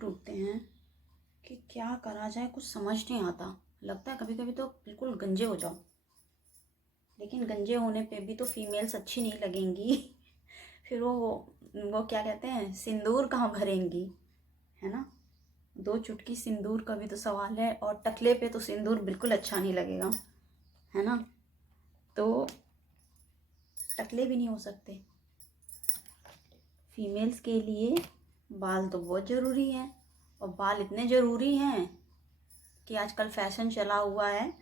टूटते हैं कि क्या करा जाए, कुछ समझ नहीं आता। लगता है कभी कभी तो बिल्कुल गंजे हो जाओ, लेकिन गंजे होने पे भी तो फीमेल्स अच्छी नहीं लगेंगी। फिर वो क्या कहते हैं, सिंदूर कहाँ भरेंगी, है ना। 2 चुटकी सिंदूर का भी तो सवाल है, और टकले पे तो सिंदूर बिल्कुल अच्छा नहीं लगेगा, है ना। तो टकले भी नहीं हो सकते। फीमेल्स के लिए बाल तो बहुत ज़रूरी हैं, और बाल इतने ज़रूरी हैं कि आजकल फैशन चला हुआ है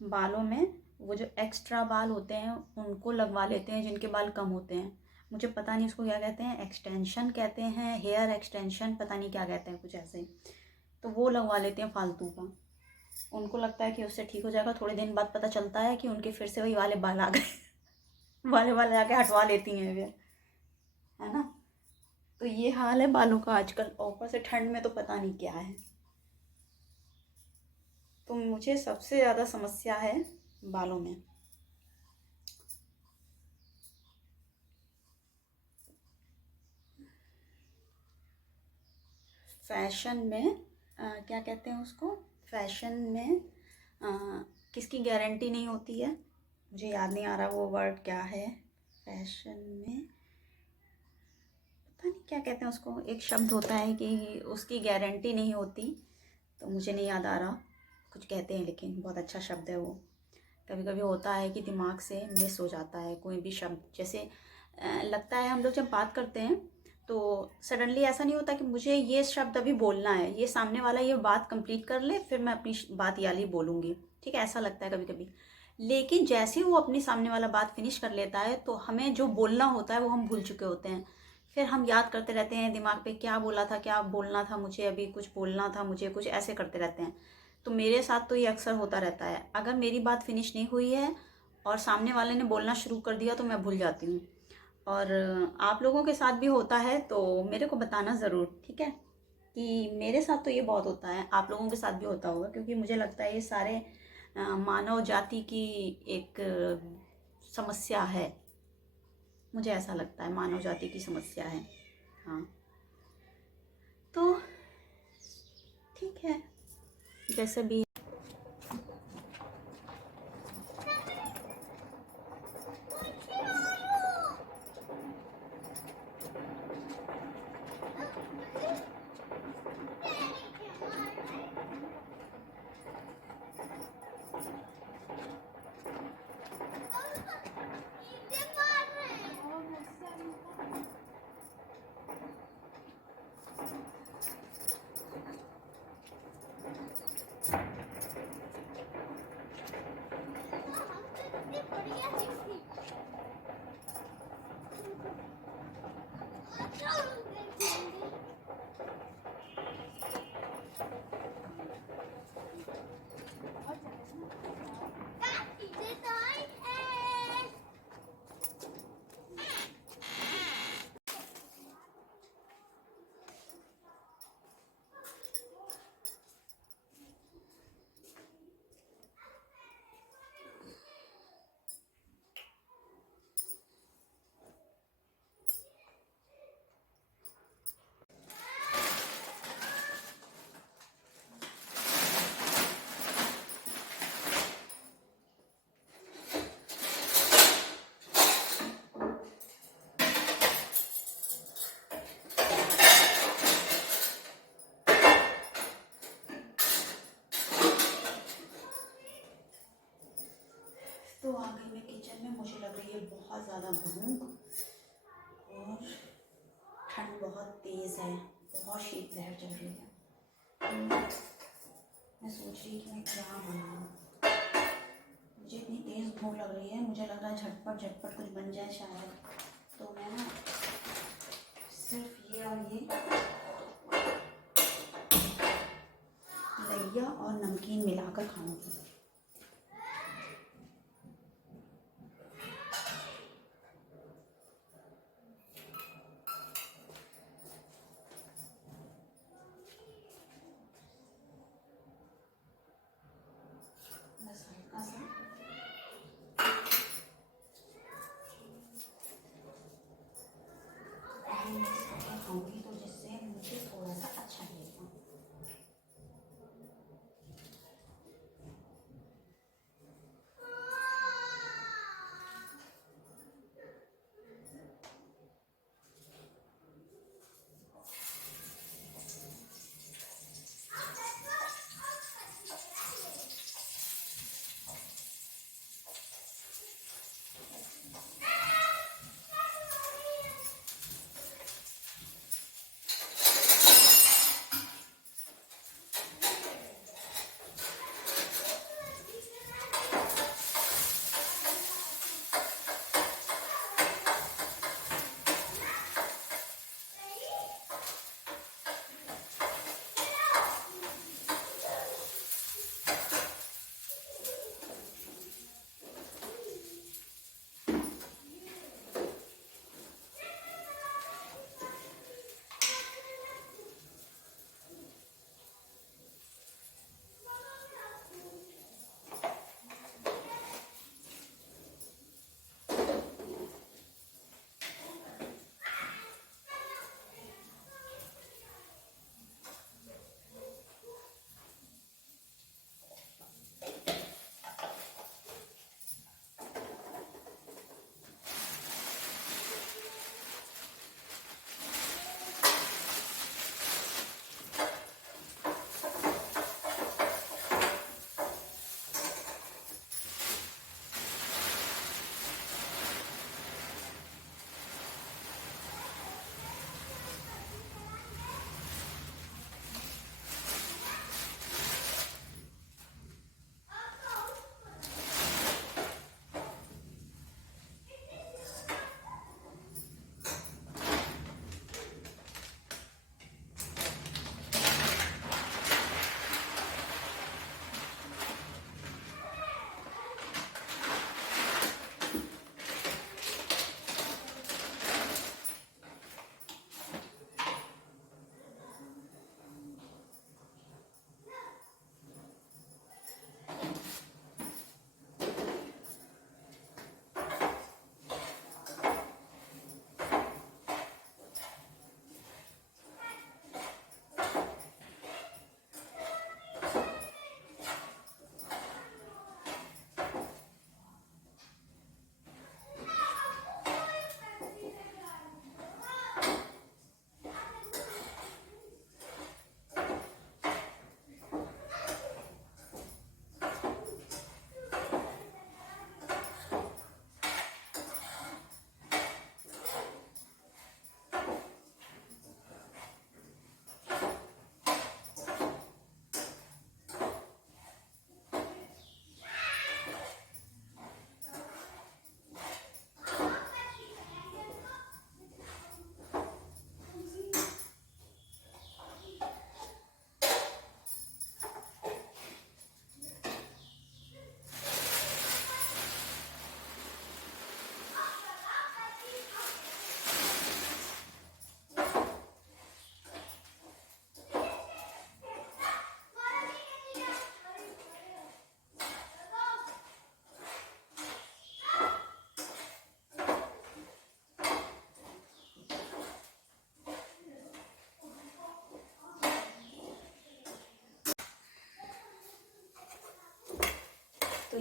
बालों में वो जो एक्स्ट्रा बाल होते हैं उनको लगवा लेते हैं, जिनके बाल कम होते हैं। मुझे पता नहीं उसको क्या कहते हैं, एक्सटेंशन कहते हैं, हेयर एक्सटेंशन, पता नहीं क्या कहते हैं, कुछ ऐसे। तो वो लगवा लेते हैं फालतू का। उनको लगता है कि उससे ठीक हो जाएगा। थोड़े दिन बाद पता चलता है कि उनके फिर से वही वाले बाल आ गए। वाले बाल जाके हटवा लेती हैं फिर, है ना। तो ये हाल है बालों का आजकल, ऊपर से ठंड में तो पता नहीं क्या है। तो मुझे सबसे ज़्यादा समस्या है बालों में। फैशन में क्या कहते हैं उसको, फैशन में किसकी गारंटी नहीं होती है, मुझे याद नहीं आ रहा वो वर्ड क्या है। फैशन में पता नहीं क्या कहते हैं उसको, एक शब्द होता है कि उसकी गारंटी नहीं होती, तो मुझे नहीं याद आ रहा। कुछ कहते हैं लेकिन बहुत अच्छा शब्द है वो। कभी कभी होता है कि दिमाग से मिस हो जाता है कोई भी शब्द, जैसे लगता है हम लोग जब बात करते हैं तो सडनली ऐसा नहीं होता कि मुझे ये शब्द अभी बोलना है, ये सामने वाला ये बात कंप्लीट कर ले फिर मैं अपनी बात याली बोलूँगी, ठीक है, ऐसा लगता है कभी कभी। लेकिन जैसे ही वो अपनी सामने वाला बात फिनिश कर लेता है तो हमें जो बोलना होता है वो हम भूल चुके होते हैं। फिर हम याद करते रहते हैं दिमाग पे, क्या बोला था, क्या बोलना था मुझे, अभी कुछ बोलना था मुझे, कुछ ऐसे करते रहते हैं। तो मेरे साथ तो ये अक्सर होता रहता है, अगर मेरी बात फिनिश नहीं हुई है और सामने वाले ने बोलना शुरू कर दिया तो मैं भूल जाती हूँ। और आप लोगों के साथ भी होता है तो मेरे को बताना ज़रूर, ठीक है, कि मेरे साथ तो ये बहुत होता है, आप लोगों के साथ भी होता होगा, क्योंकि मुझे लगता है ये सारे मानव जाति की एक समस्या है। मुझे ऐसा लगता है मानव जाति की समस्या है। हाँ, तो ठीक है, जैसे भी। तो आ गई मैं किचन में, मुझे लग रही है बहुत ज़्यादा भूख, और ठंड बहुत तेज़ है, बहुत शीतलहर चल रही है। तो मैं सोच रही कि मैं क्या बनाऊँ। मुझे इतनी तेज़ भूख लग रही है, मुझे लग रहा है झटपट झटपट कुछ बन जाए शायद। तो मैं ना सिर्फ ये और ये लैया और नमकीन मिलाकर खाऊंगी। बस हल्का सा मिक्स करके खाऊंगी, तो जिससे मुझे थोड़ा सा अच्छा लगेगा।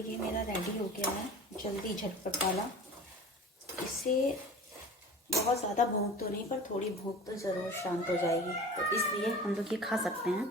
ये मेरा रेडी हो गया है, जल्दी झटपट वाला। इससे बहुत ज़्यादा भूख तो नहीं, पर थोड़ी भूख तो ज़रूर शांत हो जाएगी, तो इसलिए हम लोग ये खा सकते हैं।